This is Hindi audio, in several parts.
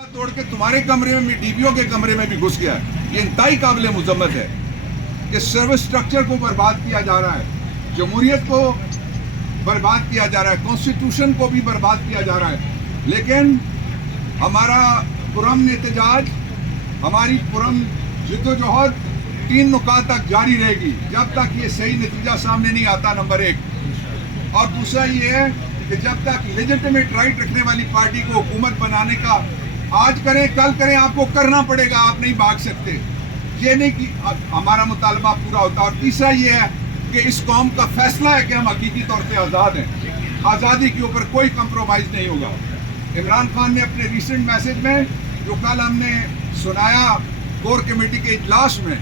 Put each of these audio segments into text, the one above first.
तोड़ के तुम्हारे कमरे में भी, डीपीओ के कमरे में भी घुस गया है। ये इंतहाई काबिल मुजम्मत है कि सर्विस स्ट्रक्चर को बर्बाद किया जा रहा है, जमहूरियत को बर्बाद किया जा रहा है, कॉन्स्टिट्यूशन को भी बर्बाद किया जा रहा है। लेकिन हमारा पुरअमन एहतजाज, हमारी पुरअमन जिद्दोजहद 3 नुकात तक जारी रहेगी जब तक ये सही नतीजा सामने नहीं आता, नंबर 1। और दूसरा ये है कि जब तक लेजिटिमेट राइट रखने वाली पार्टी को हुकूमत बनाने का आज करें कल करें, आपको करना पड़ेगा, आप नहीं भाग सकते। ये नहीं कि हमारा मुतालबा पूरा होता। और तीसरा ये है कि इस कौम का फैसला है कि हम हकीकी तौर पे आज़ाद हैं, आज़ादी के ऊपर कोई कंप्रोमाइज़ नहीं होगा। इमरान खान ने अपने रिसेंट मैसेज में जो कल हमने सुनाया कोर कमेटी के इजलास में,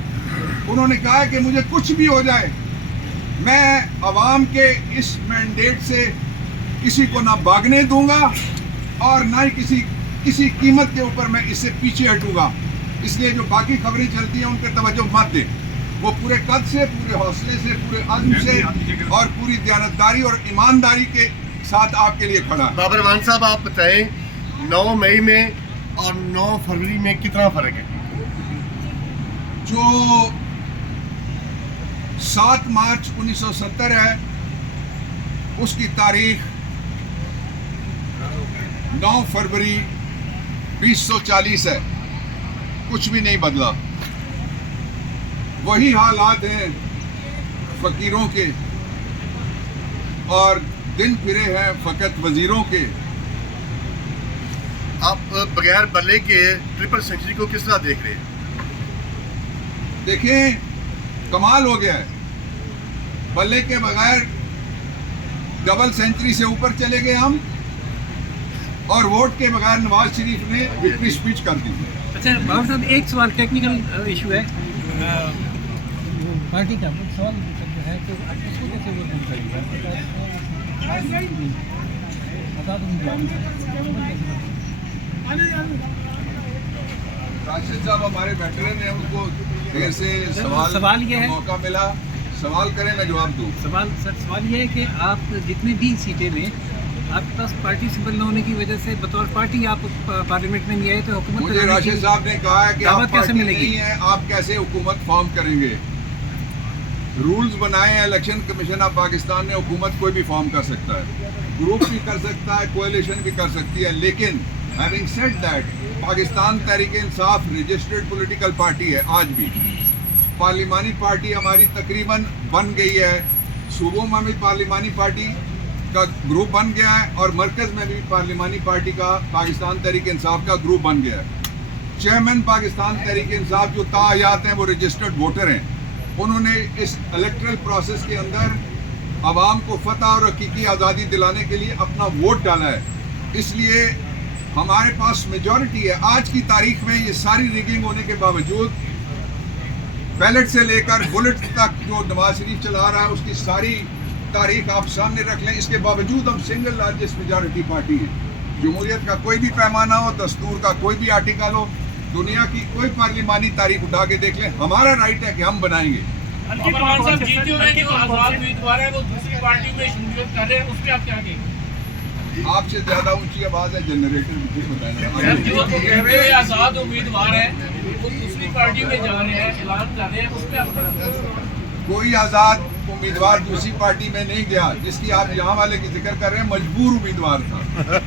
उन्होंने कहा कि मुझे कुछ भी हो जाए, मैं अवाम के इस मैंडेट से किसी को ना भागने दूंगा और ना ही किसी कीमत के ऊपर मैं इससे पीछे हटूंगा। इसलिए जो बाकी खबरें चलती हैं उन पर तवज्जो मत दें। वो पूरे कद से, पूरे हौसले से, पूरे अज़्म से और पूरी दयानतदारी और ईमानदारी के साथ आपके लिए खड़ा है। बाबर मान साहब, आप बताएं 9 मई में और 9 फरवरी में कितना फ़र्क है? जो 7 मार्च 1970 है उसकी तारीख 9 फरवरी 2040 है। कुछ भी नहीं बदला, वही हालात हैं फकीरों के और दिन फिरे हैं फकत वजीरों के। आप बगैर बल्ले के ट्रिपल सेंचुरी को किस तरह देख रहे हैं? देखें, कमाल हो गया है। बल्ले के बगैर डबल सेंचुरी से ऊपर चले गए हम, और वोट के बगैर नवाज शरीफ ने विक्ट्री स्पीच कर दी। अच्छा बाबर साहब, एक सवाल टेक्निकल इशू है पार्टी का सवाल जो है कि उसको कैसे वोट करेगा? राशिद साहब हमारे वेटरन हैं, उनको देर से सवाल ये है, मौका मिला, सवाल करें मैं जवाब दूं। सवाल ये है कि आप जितने भी सीटें में आपके पास पार्टी सिंबल न होने की वजह से बतौर पार्टी आप पार्लियामेंट में नहीं आए, तो हुकूमत मुझे राशिद साहब ने कहा है कि आप कैसे पार्टी मिलेगी? नहीं है, आप कैसे हुकूमत फॉर्म करेंगे? रूल्स बनाए हैं इलेक्शन कमीशन ऑफ पाकिस्तान ने, हुकूमत कोई भी फॉर्म कर सकता है, ग्रुप भी कर सकता है, कोalition भी कर सकती है। लेकिन having said that, Pakistan Tehreek Insaf registered political party है। आज भी पार्लिमानी पार्टी हमारी तकरीबन बन गई है, सूबों में भी पार्लिमानी पार्टी का ग्रुप बन गया है और मरकज़ में भी पार्लिमानी पार्टी का पाकिस्तान तहरीक इंसाफ का ग्रुप बन गया है। चेयरमैन पाकिस्तान तहरीक इंसाफ जो ताहयात हैं वो रजिस्टर्ड वोटर हैं। उन्होंने इस इलेक्ट्रल प्रोसेस के अंदर आवाम को फतह और हकीकी आज़ादी दिलाने के लिए अपना वोट डाला है, इसलिए हमारे पास मेजॉरिटी है। आज की तारीख में ये सारी रिगिंग होने के बावजूद, बैलेट से लेकर बुलेट तक जो नवाज शरीफ चला रहा है उसकी सारी तारीख आप सामने रख लें, इसके बावजूद हम सिंगल लार्जेस्ट मेजॉरिटी पार्टी हैं। जमहूरियत का कोई भी पैमाना हो, दस्तूर का कोई भी आर्टिकल हो, दुनिया की कोई पार्लिमानी तारीख उठा के देख लें, हमारा राइट है कि हम बनाएंगे। आपसे ज्यादा ऊंची आवाज है जनरेटर। आजाद उम्मीदवार है वो दूसरी पार्टी में जा रहे हैं, ऐलान कर रहे हैं, उस पर कोई आजाद उम्मीदवार दूसरी पार्टी में नहीं गया। जिसकी आप यहाँ वाले की जिक्र कर रहे हैं, मजबूर उम्मीदवार था।